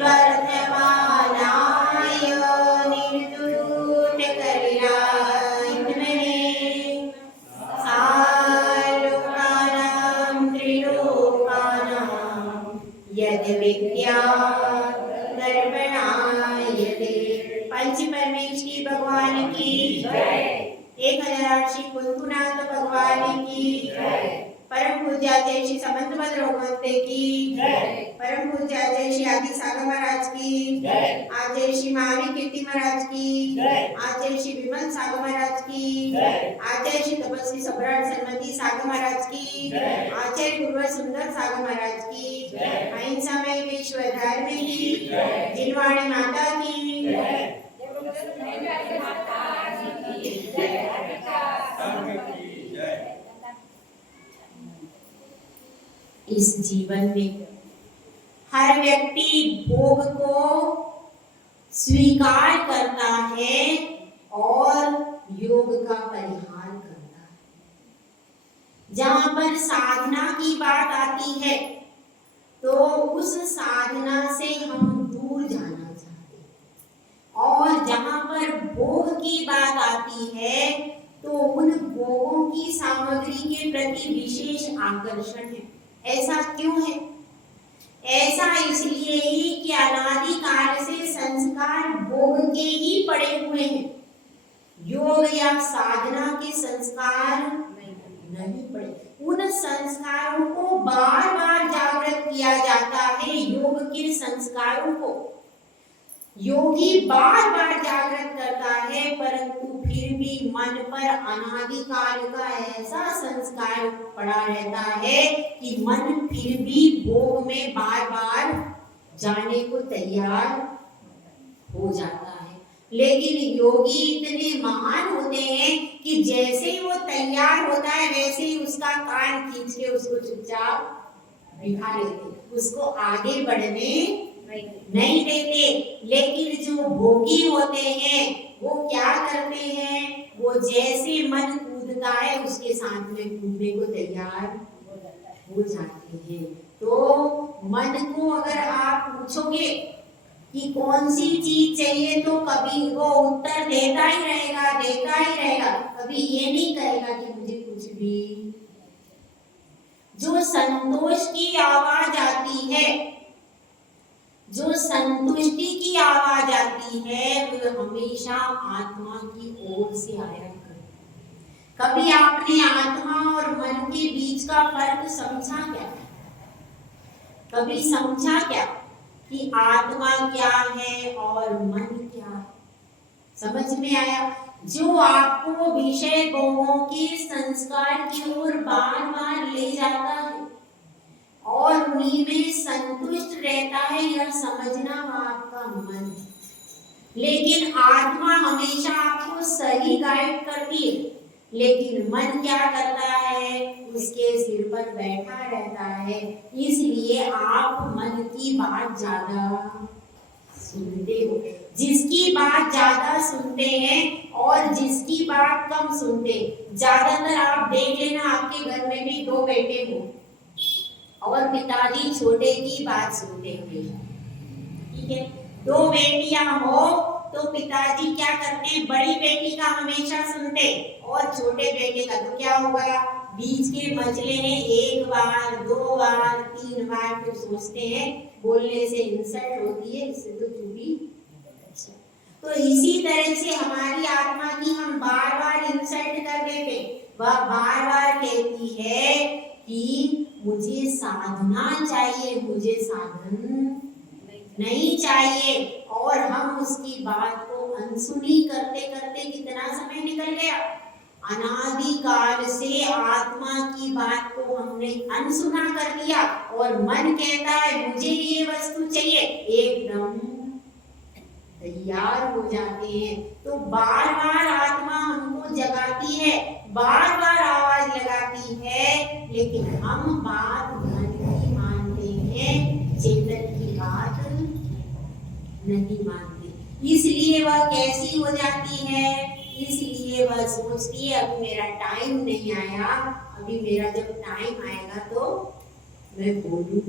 वर्धमानाय निर्दूतकल्याणमये आलोकानां त्रिलोकानां यद्विद्या दर्पणायते। पंच परमेश्वरी भगवान की जय। 1008 श्री कुंतुनाथ भगवान की जय। परम पूज्याचार्य श्री समंतमद रघुवंते की जय। परम पूज्याचार्य श्री आदि सागर महाराज की जय। आचार्य श्री महावीर कीर्ति महाराज की जय। आचार्य श्री विमल सागर महाराज की जय। आचार्य श्री तपस्वी सम्राट सन्मति सागर महाराज की जय। आचार्य गुरुवर सुंदर सागर महाराज की जय। अहिंसा में विश्व धर्म की जय। जिनवाणी माता की जय। इस जीवन में हर व्यक्ति भोग को स्वीकार करता है और योग का परिहार करता है। जहां पर साधना की बात आती है तो उस साधना से हम दूर जाना चाहते हैं, और जहां पर भोग की बात आती है तो उन भोगों की सामग्री के प्रति विशेष आकर्षण है। ऐसा क्यों है? ऐसा इसलिए ही कि अनादि काल से संस्कार भोग के ही पड़े हुए हैं। योग या साधना के संस्कार नहीं पड़े। उन संस्कारों को बार बार जागृत किया जाता है। योग के संस्कारों को योगी बार बार जागृत करता है, परंतु फिर भी मन पर अनादि काल का ऐसा संस्कार पड़ा रहता है कि मन फिर भी भोग में बार बार जाने को तैयार हो जाता है। लेकिन योगी इतने महान होते हैं कि जैसे ही वो तैयार होता है वैसे ही उसका कान खींच के उसको चुपचाप बिठा लेते, उसको आगे बढ़ने नहीं देते। लेकिन जो भोगी होते हैं वो क्या करते हैं? वो जैसे मन कूदता है उसके साथ में कूदने को तैयार हो जाते हैं। तो मन को अगर आप पूछोगे कि कौन सी चीज चाहिए तो कभी वो उत्तर देता ही रहेगा, कभी ये नहीं कहेगा कि मुझे कुछ भी। जो संतोष की आवाज आती है, जो संतुष्टि की आवाज आती है, वो हमेशा आत्मा की ओर से आया करती है। कभी आपने आत्मा और मन के बीच का फर्क समझा क्या? कभी समझा क्या कि आत्मा क्या है और मन क्या है? समझ में आया? जो आपको विषय भोगों के संस्कार की ओर बार बार ले जाता है और उन्हीं में संतुष्ट रहता है, यह समझना आपका मन है। लेकिन आत्मा हमेशा आपको सही गाइड करती है, लेकिन मन क्या करता है? उसके सिर पर बैठा रहता है। इसलिए आप मन की बात ज्यादा सुनते हो। जिसकी बात ज्यादा सुनते हैं और जिसकी बात कम सुनते, ज्यादातर आप देख लेना आपके घर में भी 2 बेटे हो और पिताजी छोटे की बात सुनते हुए, ठीक है। 2 बेटियां हो तो पिताजी क्या करते हैं? बड़ी बेटी का हमेशा सुनते और छोटे बेटे का। तो क्या होगा? बीच के मचले हैं, 1 बार 2 बार 3 बार, तो सोचते हैं बोलने से इंसल्ट होती है, इससे तो चुपी। तो इसी तरह से हमारी आत्मा की हम बार बार इंसल्ट कर देते। वह बार बार कहती है कि मुझे साधना चाहिए, मुझे साधन नहीं चाहिए, और हम उसकी बात को अनसुनी करते करते कितना समय निकल गया। अनादि काल से आत्मा की बात को हमने अनसुना कर दिया और मन कहता है मुझे ये वस्तु चाहिए, एकदम तैयार हो जाते हैं। तो बार बार आत्मा हमको जगाती है, बार बार आवाज लगाती है, लेकिन हम बात मन की मानते हैं, चेतन की बात नहीं मानते। इसलिए वह कैसी हो जाती है? इसलिए वह सोचती है अभी मेरा टाइम नहीं आया, अभी मेरा जब टाइम आएगा तो मैं बोलूं।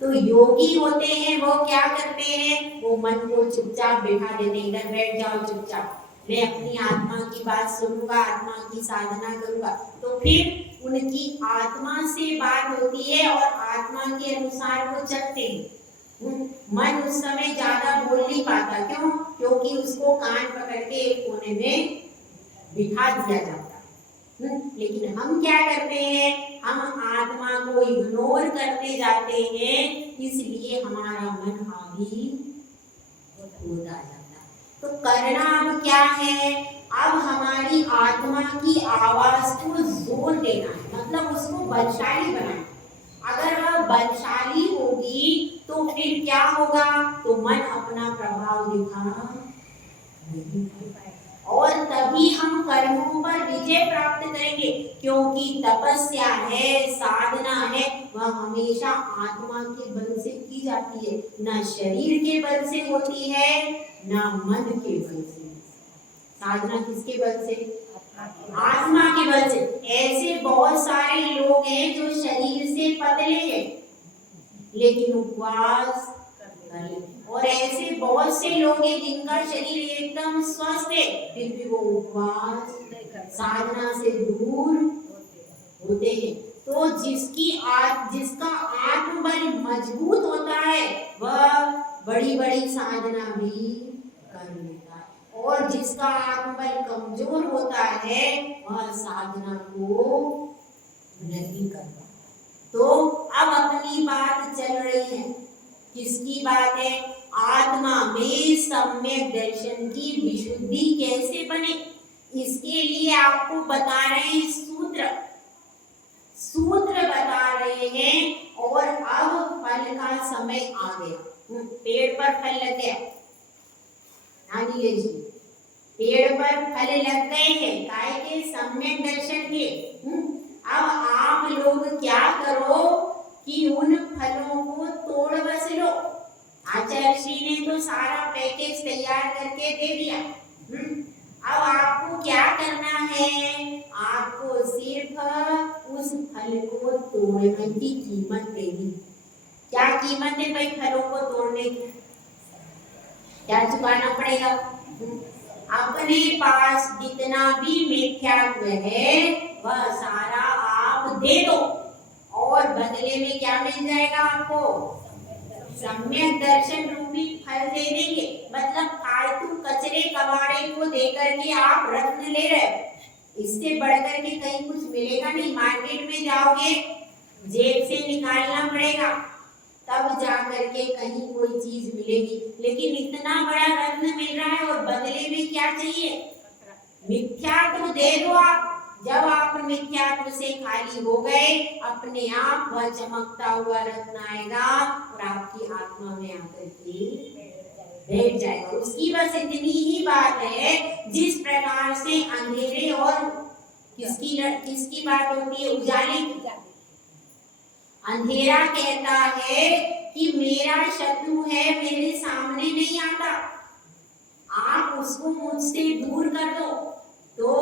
तो योगी होते हैं वो क्या करते हैं, वो मन को चुपचाप बैठा देते हैं, इधर बैठ जाओ चुपचाप, मैं अपनी आत्मा की बात सुनूंगा, आत्मा की साधना करूंगा। तो फिर उनकी आत्मा से बात होती है और आत्मा के अनुसार वो चलते हैं। मन उस समय ज्यादा बोल नहीं पाता, क्यों? क्योंकि उसको कान पकड़ के एक कोने में बिठा दिया जाता है। लेकिन हम क्या करते हैं, हम आत्मा को इग्नोर करते जाते हैं, इसलिए हमारा मन हावी होता जाता है। तो करना अब क्या है, अब हमारी आत्मा की आवाज को जोर देना है, मतलब उसको बलशाली बनाना। अगर वह बलशाली होगी तो फिर क्या होगा, तो मन अपना प्रभाव दिखा नहीं पाएगा और तभी हम कर्मों पर विजय प्राप्त करेंगे। क्योंकि तपस्या है, साधना है, वह हमेशा आत्मा के बल से की जाती है, ना शरीर के बल से होती है, ना मन के बल से। साधना किसके बल से? आत्मा के बल से। ऐसे बहुत सारे लोग हैं जो शरीर से पतले हैं लेकिन उपवास कर लेते, और ऐसे बहुत से लोग हैं जिनका शरीर एकदम स्वस्थ है फिर भी वो उपवास साधना से दूर होते हैं। तो जिसका आत्मबल मजबूत होता है वह बड़ी बड़ी साधना भी कर लेता है, और जिसका आत्मबल कमजोर होता है वह साधना को नहीं करता। तो अब अपनी बात चल रही है, किसकी बात है? आत्मा में सम्यक दर्शन की विशुद्धि कैसे बने, इसके लिए आपको बता रहे हैं सूत्र बता रहे हैं। और अब फल का समय आ गया, पेड़ पर फल लग गया, पेड़ पर फल लग गए हैं, काय के? सम्यक दर्शन के। अब आप लोग क्या करो कि उन फलों को तोड़ बस लो। आचार्य श्री ने तो सारा पैकेज तैयार करके दे दिया। अब आपको क्या करना है, आपको सिर्फ उस फल को तोड़ने की कीमत देनी। क्या कीमत है भाई फलों को तोड़ने की? क्या चुकाना पड़ेगा? अपने पास जितना भी मिथ्यात्व है वह सारा आप दे दो, और बदले में क्या मिल जाएगा आपको? सम्यक दर्शन रूपी फल दे देंगे। मतलब फालतू कचरे कबाड़े को देकर के आप रत्न ले रहे हो, इससे बढ़कर के कहीं कुछ मिलेगा नहीं। मार्केट में जाओगे जेब से निकालना पड़ेगा तब जाकर के कहीं कोई चीज मिलेगी, लेकिन इतना बड़ा रत्न मिल रहा है और बदले में क्या चाहिए? मिथ्यात्व दे दो आप। जब आप मिथ्यात्व से खाली हो गए, अपने आप वह चमकता हुआ रत्न आएगा और आपकी आत्मा में आकर के बैठ जाएगा। उसकी बस इतनी ही बात है, जिस प्रकार से अंधेरे और किसकी बात होती है? उजाले की। अंधेरा कहता है कि मेरा शत्रु है, मेरे सामने नहीं आता, आप उसको मुझसे दूर कर दो। तो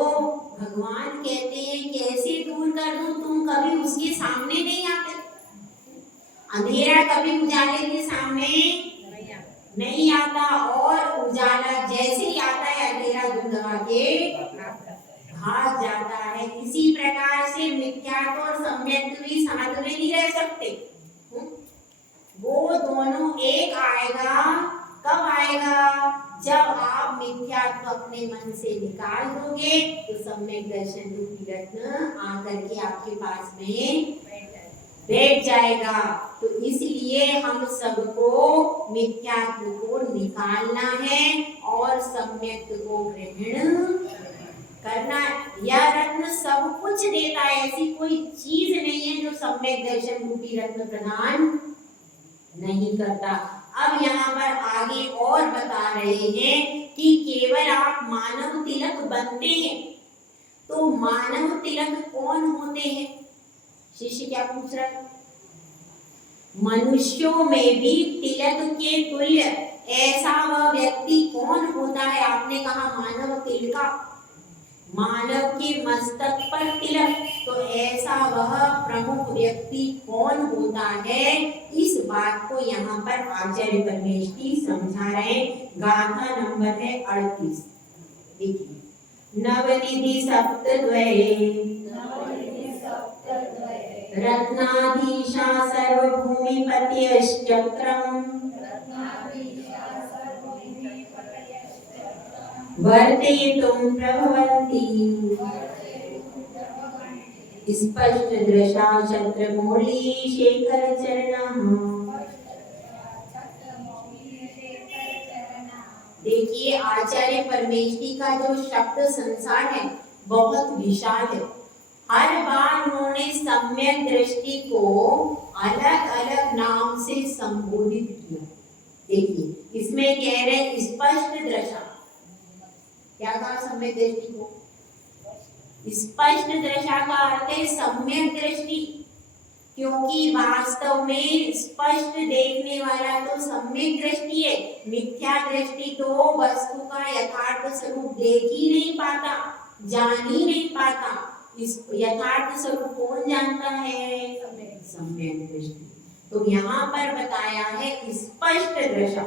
भगवान कहते हैं कैसे दूर कर दूं, तुम कभी उसके सामने नहीं आते। अंधेरा कभी उजाले के सामने नहीं आता, और उजाला जैसे ही आता है अंधेरा धुंध दबा के भाग जाता है। इसी प्रकार से मिथ्यात्व और सम्यक भी साथ में नहीं रह सकते, वो दोनों एक आएगा। कब आएगा? जब आप मिथ्यात्व अपने मन से निकाल दोगे तो सम्यक दर्शन रूपी रत्न आकर के आपके पास में बैठ जाएगा। तो इसलिए हम सबको मिथ्यात्व को निकालना है और सम्यक को ग्रहण करना। यह रत्न सब कुछ देता है, ऐसी कोई चीज नहीं है जो सम्यक दर्शन रूपी रत्न प्रदान नहीं करता। अब यहाँ पर आगे और बता रहे हैं कि केवल आप मानव तिलक बनते हैं, तो मानव तिलक कौन होते हैं? शिष्य क्या पूछ रहा है? मनुष्यों में भी तिलक के तुल्य ऐसा वह व्यक्ति कौन होता है? आपने कहा मानव तिलका। मानव के मस्तक पर तिलक, तो ऐसा वह प्रमुख व्यक्ति कौन होता है, इस बात को यहाँ पर आचार्य परमेष्ठी समझा रहे। गाथा नंबर है 38। देखिए, नवनिधि सप्तद्वये रत्नाधीशा सर्वभूमिपतयश्चक्रम् वर्तयितुं प्रभवन्ति स्पष्टदृशा छत्रमौली शेखरचरणः। देखिए, आचार्य परमेष्ठी का जो शब्द संसार है बहुत विशाल है। हर बार उन्होंने सम्यक दृष्टि को अलग अलग नाम से संबोधित किया। देखिए, इसमें कह रहे स्पष्ट दृशा, क्या कहा सम्यक दृष्टि को? स्पष्ट दृशा का अर्थ है सम्यक दृष्टि, क्योंकि वास्तव में स्पष्ट देखने वाला तो सम्यक दृष्टि है। मिथ्या दृष्टि तो वस्तु का यथार्थ स्वरूप देख ही नहीं पाता, जान ही नहीं पाता। इस यथार्थ स्वरूप कौन जानता है? सम्यक दृष्टि। तो यहाँ पर बताया है स्पष्ट दृशा।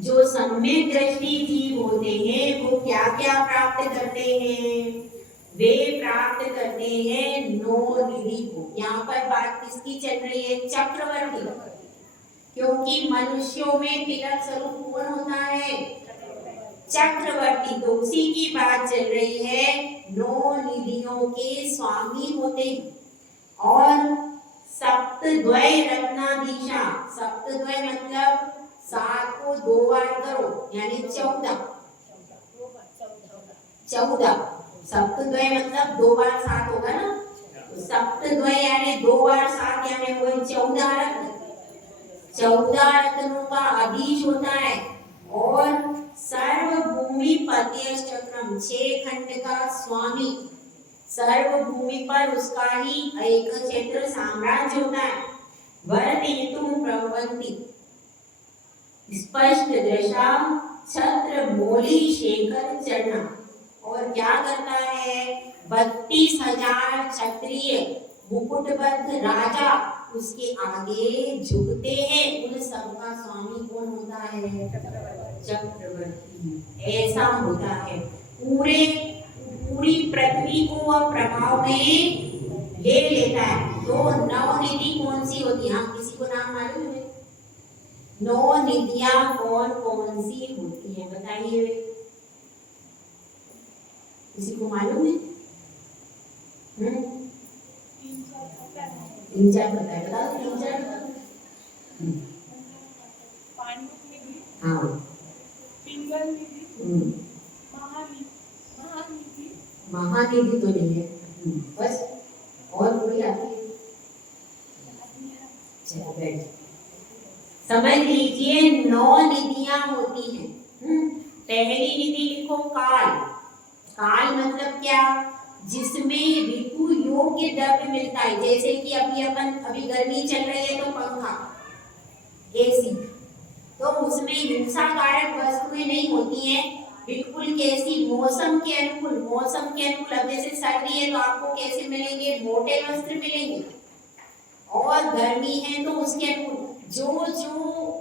जो सम्यक दृष्टि जीव होते हैं वो क्या क्या प्राप्त करते हैं? वे प्राप्त करते हैं नौ निधि को। यहाँ पर बात किसकी चल रही है? चक्रवर्ती। क्योंकि मनुष्यों में तिलक स्वरूप कौन होता है? चक्रवर्ती। तो उसी की बात चल रही है। नौ निधियों के स्वामी होते हैं। और सप्तद्वय रत्नाधीशा, सप्तद्वय मतलब 7 को 2 बार करो यानी 14। सप्तद्वय मतलब 2 बार 7 होगा ना, तो सप्तद्वय यानी 2 बार 7 यानी वो 14 रत्न। 14 रत्नों का अधीश होता है। और सर्वभूमि पतयश्चक्रम, 6 खंड का स्वामी। सर्वभूमि पर उसका ही एक क्षेत्र साम्राज्य होता है। वर्तयितुं प्रभवन्ति स्पष्ट दृशा छत्रमौली शेखर चरणा। और क्या करता है? 32,000 क्षत्रिय मुकुटबद्ध राजा उसके आगे झुकते हैं। उन सबका स्वामी कौन होता है? चक्रवर्ती। ऐसा होता है। पूरी पृथ्वी को वह प्रभाव में ले लेता है। तो नवनिधि कौन सी होती है? हाँ, किसी को नाम मालूम है? 9 निधियां कौन कौन सी होती हैं बताइए? किसी को मालूम है? 3-4 पता है, बताओ 3-4। हाँ, महानिधि तो नहीं है, बस और कोई आती है? चलो बैठ, समझ लीजिए 9 निधियां होती हैं। पहली निधि लिखो काल। काल मतलब क्या? जिसमें ऋतु योग्य द्रव्य मिलता है। जैसे कि अभी गर्मी चल रही है तो पंखा, एसी, तो उसमें हिंसाकारक वस्तुएं नहीं होती हैं। बिल्कुल कैसी? मौसम के अनुकूल। मौसम के अनुकूल, अब जैसे सर्दी है तो आपको कैसे मिलेंगे? मोटे वस्त्र मिलेंगे। और गर्मी है तो उसके अनुकूल जो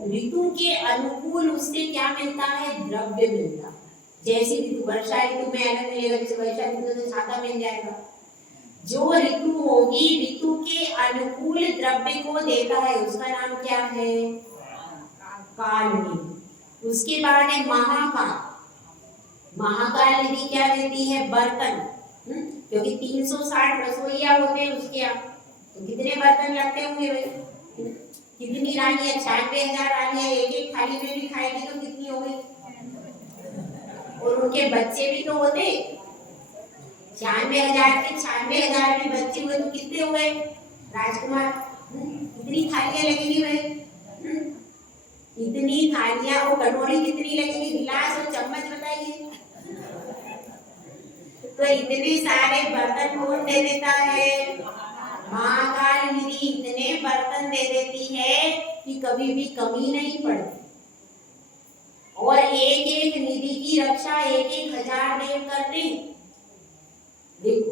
ऋतु के अनुकूल उससे क्या मिलता है? द्रव्य मिलता है। जैसे ऋतु, वर्षा ऋतु में अलग मिलेगा, जैसे वर्षा ऋतु में छाता मिल जाएगा। जो ऋतु होगी ऋतु के अनुकूल द्रव्य को देता है, उसका नाम क्या है? काल निधि। उसके बाद है महाकाल। महाकाल निधि क्या देती है? बर्तन। क्योंकि 360 रसोईया होते हैं उसके यहाँ, तो कितने बर्तन लगते होंगे भाई? कितनी रानियां? 96,000 रानियां एक थाली में भी खाएगी तो कितनी हो गई? और उनके बच्चे भी तो होते। 96,000 के 96,000 भी बच्चे हुए तो कितने हुए राजकुमार? कितनी थालियां लगेगी भाई? इतनी थालियां। और कटोरी कितनी लगेगी? गिलास और चम्मच बताइए। तो इतने सारे बर्तन कौन दे देता है? महाकाल निधि इतने बर्तन दे देती है कि कभी भी कमी नहीं पड़ती। और एक एक निधि की रक्षा 1,000 देव करते हैं। देखो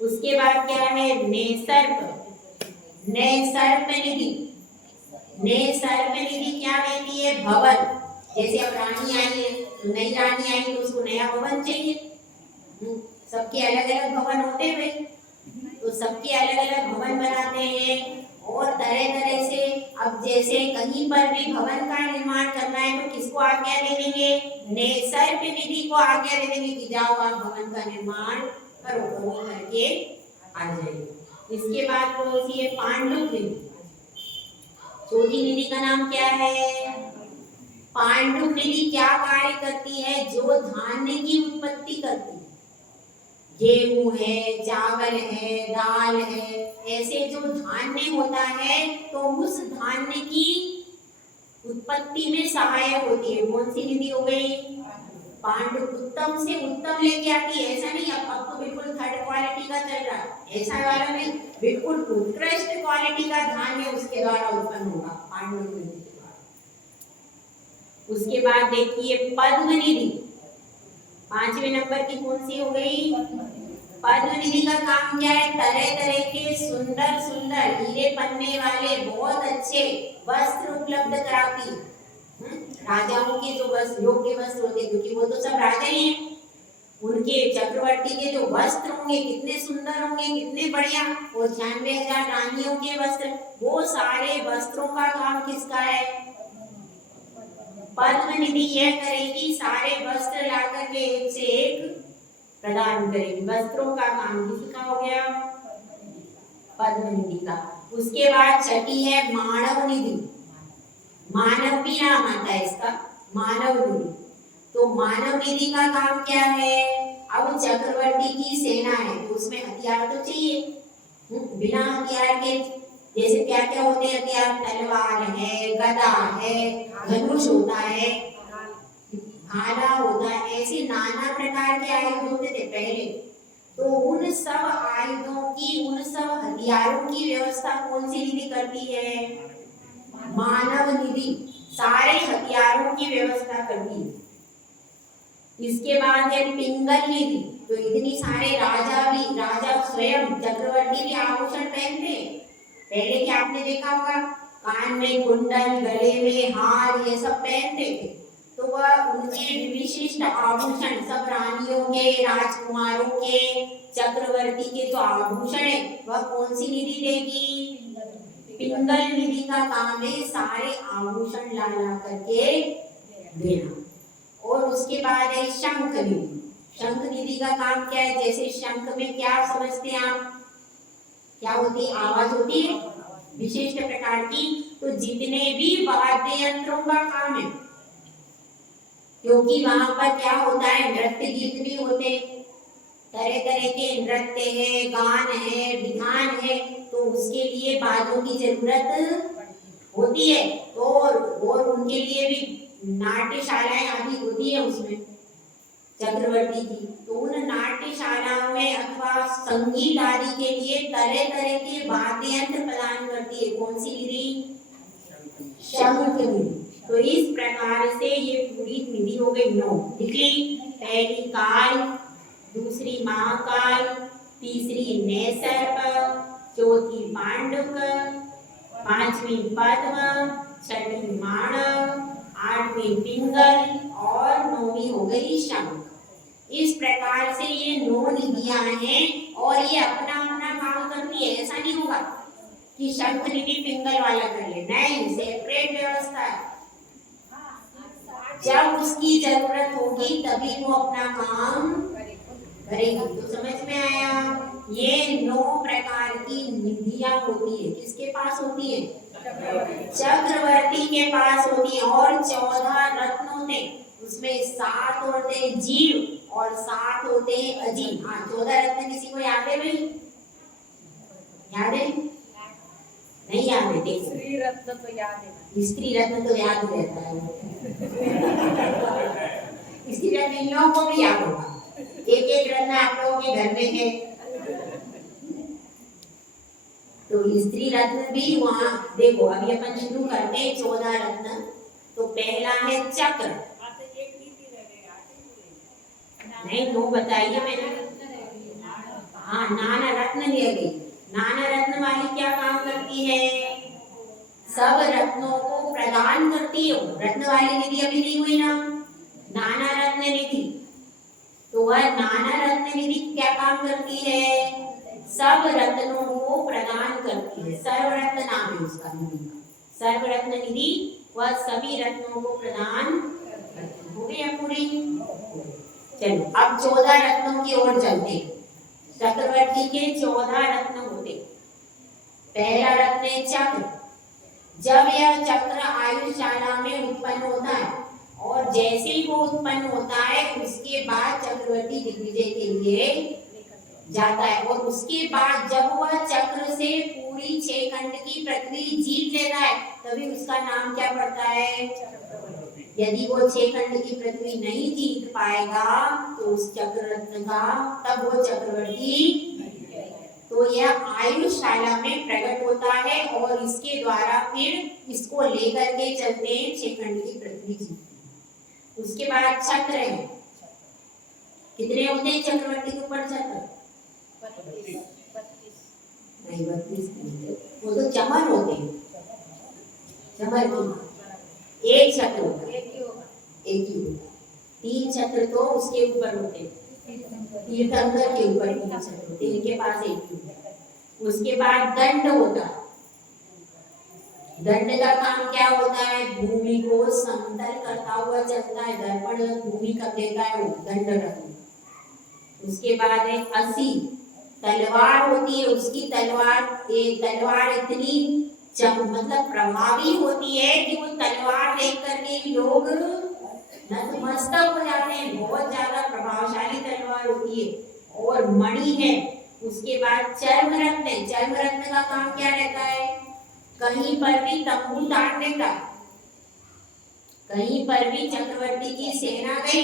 उसके बाद क्या है, नैसर्प निधि। नैसर्प निधि क्या देती है, भवन। जैसे अब रानी आई है तो नई रानी आई तो उसको नया भवन चाहिए। सबके अलग अलग भवन होते हैं भाई, तो सबके अलग अलग भवन बनाते हैं। और तरह तरह से अब जैसे कहीं पर भी भवन का निर्माण करना है तो किसको आज्ञा दे देंगे, नैसर्प निधि को आज्ञा दे देंगे कि जाओ आप भवन का निर्माण करो, वो करके आ जाएंगे। इसके बाद कौन सी है, पांडुप निधि। चौथी निधि का नाम क्या है, पांडुप निधि। क्या कार्य करती है, जो धान्य की उत्पत्ति करती है, गेहूं है, चावल है, दाल है, ऐसे जो धान्य होता है तो उस धान्य की उत्पत्ति में सहायक होती है। कौन सी निधि हो गई, पांडुप। उत्तम से उत्तम लेके आती है, ऐसा नहीं अब तो बिल्कुल थर्ड क्वालिटी का चल रहा है, ऐसा वाला नहीं, बिल्कुल उत्कृष्ट क्वालिटी का धान्य उसके द्वारा उत्पन्न होगा पांडुप निधि के द्वारा। उसके बाद देखिए पद्म निधि। 5वें नंबर की कौन सी हो गई, पद्म निधि का काम क्या है, तरह तरह के सुंदर सुंदर हीरे पन्ने वाले बहुत अच्छे वस्त्र उपलब्ध कराती है। राजाओं के जो वस्त्र, योग्य वस्त्र होते हैं, क्योंकि वो तो सब राजा ही हैं, उनके चक्रवर्ती के जो वस्त्र होंगे कितने सुंदर होंगे, कितने बढ़िया। और 96,000 रानियों के वस्त्र, वो सारे वस्त्रों का काम किसका है, पद्म निधि यह करेगी, सारे वस्त्र ला करके एक से एक प्रदान करेगी। वस्त्रों का काम किसका हो गया, पद्म निधि का। उसके बाद छठी है मानव निधि। मानव भी नाम आता है इसका, मानव निधि। तो मानव निधि का काम क्या है, अब चक्रवर्ती की सेना है तो उसमें हथियार तो चाहिए। बिना हथियार के जैसे क्या क्या होते हैं हथियार, तलवार है, गदा है, धनुष होता है, भाला होता है, ऐसे नाना प्रकार के आयुध होते थे पहले। तो उन सब आयुधों की, उन सब हथियारों की व्यवस्था कौन सी निधि करती है, मानव निधि। सारे हथियारों की व्यवस्था करती है। इसके बाद है पिंगल निधि। तो इतनी सारे राजा भी, राजा स्वयं चक्रवर्ती भी आभूषण पहनते हैं। पहले क्या आपने देखा होगा, कान में कुंडल, गले में हार, ये सब पहनते थे। तो वह उनके विशिष्ट आभूषण सब रानियों के, राजकुमारों के, चक्रवर्ती के जो आभूषण है वह कौन सी निधि देगी, पिंगल निधि का काम है सारे आभूषण ला ला करके देना। और उसके बाद है शंख निधि। शंख निधि का काम क्या है, जैसे शंख में क्या समझते हैं आप, क्या होती है, आवाज होती है विशिष्ट प्रकार की। तो जितने भी वाद्य यंत्रों का काम है, क्योंकि वहां पर क्या होता है, नृत्य गीत भी होते, तरह तरह के नृत्य है, गान है, विधान है, तो उसके लिए बाजों की जरूरत होती है। और उनके लिए भी नाट्यशालाएं आदि होती है उसमें चक्रवर्ती की। तो उन नाट्यशालाओं में अथवा संगीत आदि के लिए तरह तरह के वाद्य यंत्र प्रदान करती है कौन सी निधि, शंख निधि। तो इस प्रकार से ये पूरी निधि हो गई 9। निकली, पहली काल, दूसरी महाकाल, तीसरी नैसर्प, चौथी पांडुक, 5वीं पद्म, 6वीं मानव, 8वीं पिंगल और 9वीं हो गई शंख। इस प्रकार से ये 9 निधियां हैं और ये अपना अपना काम करती है। ऐसा नहीं होगा कि शंख निधि पिंगल वाला कर ले, नहीं, सेपरेट व्यवस्था है। जब उसकी जरूरत होगी तभी वो अपना काम करेगी। तो समझ में आया, ये 9 प्रकार की निधियां होती है, किसके पास होती है, चक्रवर्ती के पास होती है। और 14 रत्न होते, उसमें 7 होते हैं जीव और 7 होते हैं अजीब। हाँ, 14 रत्न किसी को याद है भाई, याद है, नहीं याद है, देखो स्त्री रत्न तो याद है, स्त्री रत्न तो याद ही रहता है स्त्री रत्न इन लोगों को भी याद होगा, एक एक रत्न आप लोगों के घर में है। तो स्त्री रत्न भी वहां देखो, अभी अपन शुरू करते हैं 14 रत्न। तो पहला है चक्र, नहीं, दो बताइए मैंने। हाँ, नाना रत्न रह गई। नाना रत्न वाली क्या काम करती है? सब रत्नों को प्रदान करती है। रत्न वाली निधि अभी नहीं हुई ना, नाना रत्न निधि। तो वह नाना रत्न निधि क्या काम करती है? सब रत्नों को प्रदान करती है। सर्वरत्न नाम है उसका निधि का, सर्वरत्न निधि। वह सभी रत्नों को प्रदान करती है। हो गई पूरी? चलो अब 14 रत्नों की ओर चलते हैं। चक्रवर्ती के 14 रत्न होते। पहला रत्न है चक्र। जब यह चक्र आयुशाला में उत्पन्न होता है और जैसे ही वो उत्पन्न होता है उसके बाद चक्रवर्ती दिग्विजय के लिए जाता है। और उसके बाद जब वह चक्र से पूरी 6 खंड की पृथ्वी जीत लेता है तभी उसका नाम क्या पड़ता है? यदि वो 6 खंड की पृथ्वी नहीं जीत पाएगा तो उस चक्र रत्न का तब वो चक्रवर्ती। तो यह आयुशाला में प्रकट होता है और इसके द्वारा फिर इसको लेकर के चलते हैं 6 खंड की पृथ्वी जीतते। उसके बाद चक्र है। कितने होते हैं चक्रवर्ती के ऊपर चक्र? 32 नहीं, वो तो चमर होते हैं। चमर की एक चक्र होता है, एक ही होता है। 3 चक्र तो उसके ऊपर होते हैं, तीर्थंकर के ऊपर 3 चक्र होते हैं, इनके पास एक ही होता है। उसके बाद दंड होता है। दंड का काम क्या होता है? भूमि को समतल करता हुआ चलता है। दर्पण भूमि कब देता है? वो दंड रखता। उसके बाद एक असी तलवार होती है। उसकी तलवार इतनी मतलब प्रभावी होती है कि वो तलवार देख करके लोग नतमस्तक हो जाते हैं। बहुत ज्यादा प्रभावशाली तलवार होती है। और मणि है। उसके बाद चर्म रत्न है। चर्म रत्न का काम क्या रहता है? कहीं पर भी तंबू तानने का। कहीं पर भी चक्रवर्ती की सेना गई,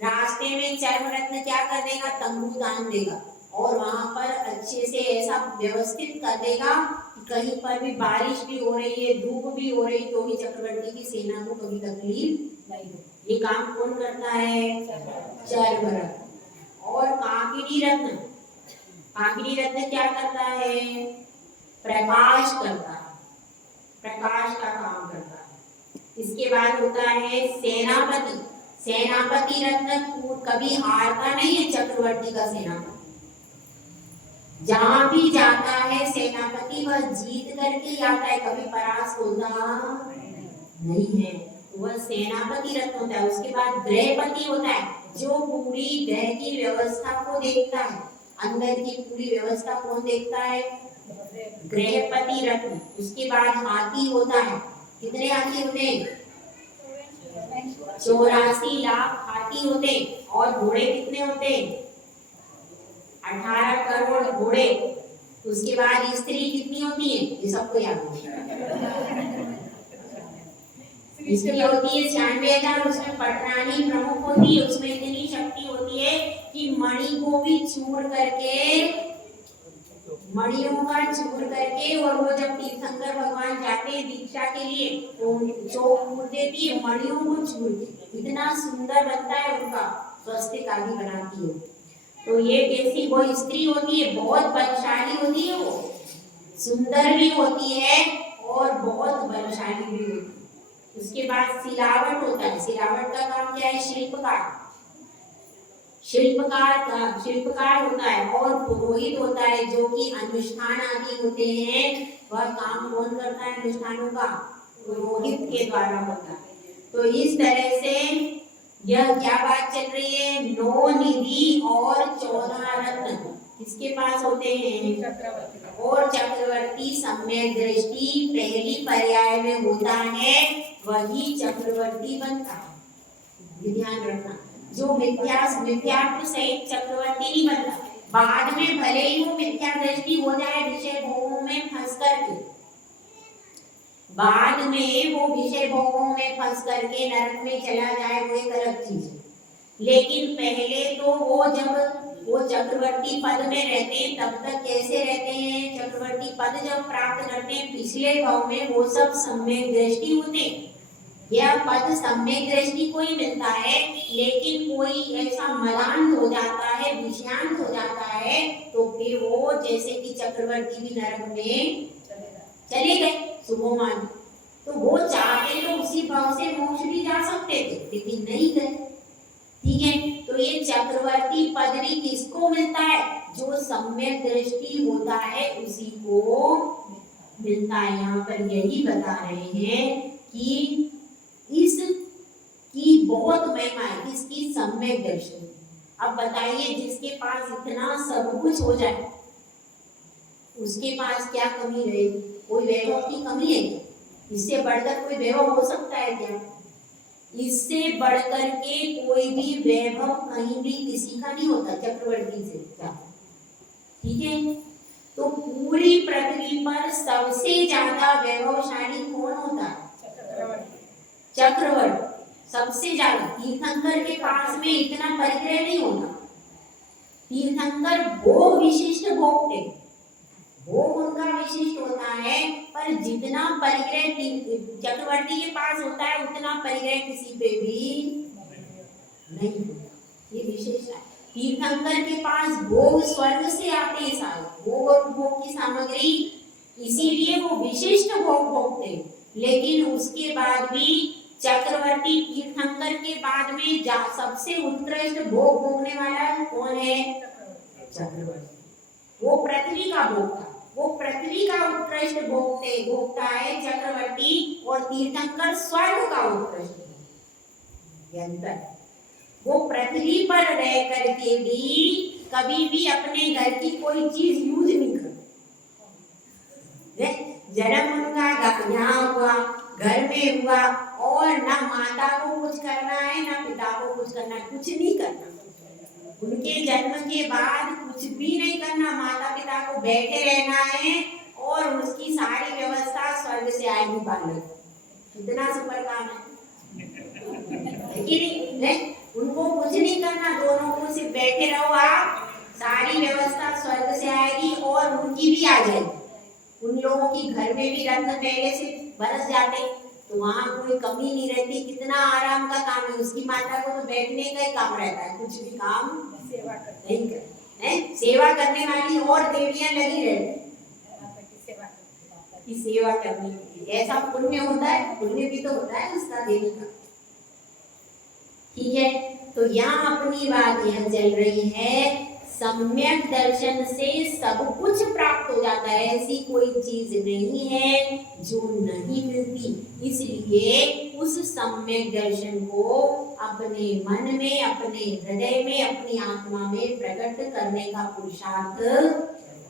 रास्ते में चर्म रत्न क्या कर देगा? तंबू तान देगा और वहां पर अच्छे से ऐसा व्यवस्थित कर देगा कि कहीं पर भी बारिश भी हो रही है, धूप भी हो रही, तो भी चक्रवर्ती की सेना को कभी तकलीफ नहीं होगी। ये काम कौन करता है? चर्म रत्न। और कांकिनी रत्न। कांकिनी रत्न क्या करता है? प्रकाश करता है, प्रकाश का काम करता है। इसके बाद होता है सेनापति। सेनापति रत्न कभी हारता नहीं है चक्रवर्ती का सेनापति। जहां भी जाता है सेनापति वह जीत करके आता है, कभी परास्त होता नहीं है। वह सेनापति रत्न होता है। उसके बाद गृहपति होता है, जो पूरी गृह की व्यवस्था को देखता है। अंदर की पूरी व्यवस्था कौन देखता है? गृहपति रत्न। उसके बाद हाथी होता है। कितने हाथी होते हैं? 84 लाख हाथी होते हैं। और घोड़े कितने होते हैं? 18 करोड़ घोड़े। उसके बाद स्त्री कितनी होती है? ये सबको याद है। स्त्री होती है 96,000। उसमें पटरानी प्रमुख होती है। उसमें इतनी शक्ति होती है कि मणि को भी चूर करके, मणियों का चूर करके, और वो जब तीर्थंकर भगवान जाते हैं दीक्षा के लिए तो चोर देती है मणियों को चूर के। इतना सुंदर बनता है उनका, स्वस्तिक आदि बनाती है। तो ये कैसी वो स्त्री होती है? बहुत बलशाली होती है। वो सुंदर भी होती है और बहुत बलशाली भी होती है। उसके बाद सिलावट होता है। सिलावट का काम क्या है? शिल्पकार। शिल्पकार होता है। और पुरोहित होता है, जो कि अनुष्ठान आदि होते हैं वह काम कौन करता है? अनुष्ठानों का पुरोहित के द्वारा होता है। तो इस तरह से यह क्या बात चल रही है? 9 निधि और 14 रत्न किसके पास होते हैं? और चक्रवर्ती सम्यक दृष्टि पहली पर्याय में होता है, वही चक्रवर्ती बनता है। ध्यान रखना, जो मिथ्यात्व सहित चक्रवर्ती नहीं बनता। बाद में भले ही वो मिथ्या दृष्टि हो जाए विषय भोगों में फंस करके, बाद में वो विषय भोगों में फंस करके नरक में चला जाए, वो एक अलग चीज है। लेकिन पहले तो वो जब वो चक्रवर्ती पद में रहते हैं तब तक कैसे रहते हैं? चक्रवर्ती पद जब प्राप्त करते हैं पिछले भाव में वो सब सम्यक दृष्टि होते हैं। यह पद सम्यक दृष्टि को ही मिलता है, लेकिन कोई ऐसा मलान हो जाता है, विषयांत हो जाता है, तो फिर वो जैसे कि चक्रवर्ती भी नरक में चले गए सुबोमान, तो वो चाहते तो उसी भाव से मोक्ष भी जा सकते थे, लेकिन नहीं गए। ठीक है, तो ये चक्रवर्ती पद भी किसको मिलता है? जो सम्यक दृष्टि होता है उसी को मिलता है। यहाँ पर यही बता रहे हैं कि इसकी बहुत महिमा है, इसकी सम्यक दर्शन। अब बताइए, जिसके पास इतना सब कुछ हो जाए उसके पास क्या कमी रहेगी? कोई वैभव की कमी है क्या? इससे बढ़कर कोई वैभव हो सकता है क्या? इससे बढ़कर के कोई भी वैभव कहीं भी किसी का नहीं होता चक्रवर्ती से क्या? ठीक है, तो पूरी पृथ्वी पर सबसे ज्यादा वैभवशाली कौन होता है? चक्रवर्ती सबसे ज्यादा। तीर्थंकर के पास में इतना परिग्रह नहीं होता। तीर्थंकर भोग विशिष्ट भोगते, भोग उनका विशिष्ट होता है, पर जितना परिग्रह चक्रवर्ती के पास होता है उतना परिग्रह किसी पे भी नहीं होता। ये विशेष है। तीर्थंकर के पास भोग स्वर्ग से आते हैं सारे, भोग और भोग की सामग्री, इसीलिए वो विशिष्ट भोग भोगते। लेकिन उसके बाद भी चक्रवर्ती तीर्थंकर के बाद में सबसे उत्कृष्ट भोग भोगने वाला कौन है? चक्रवर्ती। वो पृथ्वी का भोगता, वो पृथ्वी का उत्कृष्ट भोगता है चक्रवर्ती, और तीर्थंकर स्वर्ग का उत्कृष्ट भोगता। वो पृथ्वी पर रह करके भी कभी भी अपने घर की कोई चीज यूज नहीं करते। जन्म उनका यहाँ हुआ, घर में हुआ, और ना माता को कुछ करना है ना पिता को कुछ करना है, कुछ नहीं करना। उनके जन्म के बाद कुछ भी नहीं करना, माता पिता को बैठे रहना है, और उसकी सारी व्यवस्था स्वर्ग से आएगी बालक। इतना सुपर काम है कि नहीं? उनको कुछ नहीं करना, दोनों को सिर्फ बैठे रहो आप, सारी व्यवस्था स्वर्ग से आएगी और उनकी भी आ जाएगी। उन लोगों की घर में भी रत्न पहले से बरस जाते, तो वहाँ कोई कमी नहीं रहती। कितना आराम का काम है। उसकी माता को तो बैठने का ही काम रहता है, कुछ भी काम सेवा नहीं करते हैं। सेवा करने वाली और देवियां लगी रहती की सेवा करने के लिए। ऐसा पुण्य होता है, पुण्य भी तो होता है उसका देने का। ठीक है, तो यहाँ अपनी बात यह चल रही है, सम्यक दर्शन से सब कुछ प्राप्त हो जाता है। ऐसी कोई चीज नहीं है जो नहीं मिलती। इसलिए उस सम्यक दर्शन को अपने मन में, अपने हृदय में, अपनी आत्मा में प्रकट करने का पुरुषार्थ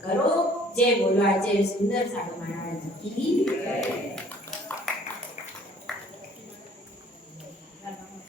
करो। जय बोलो आचार्य सुंदर साधु महाराज की।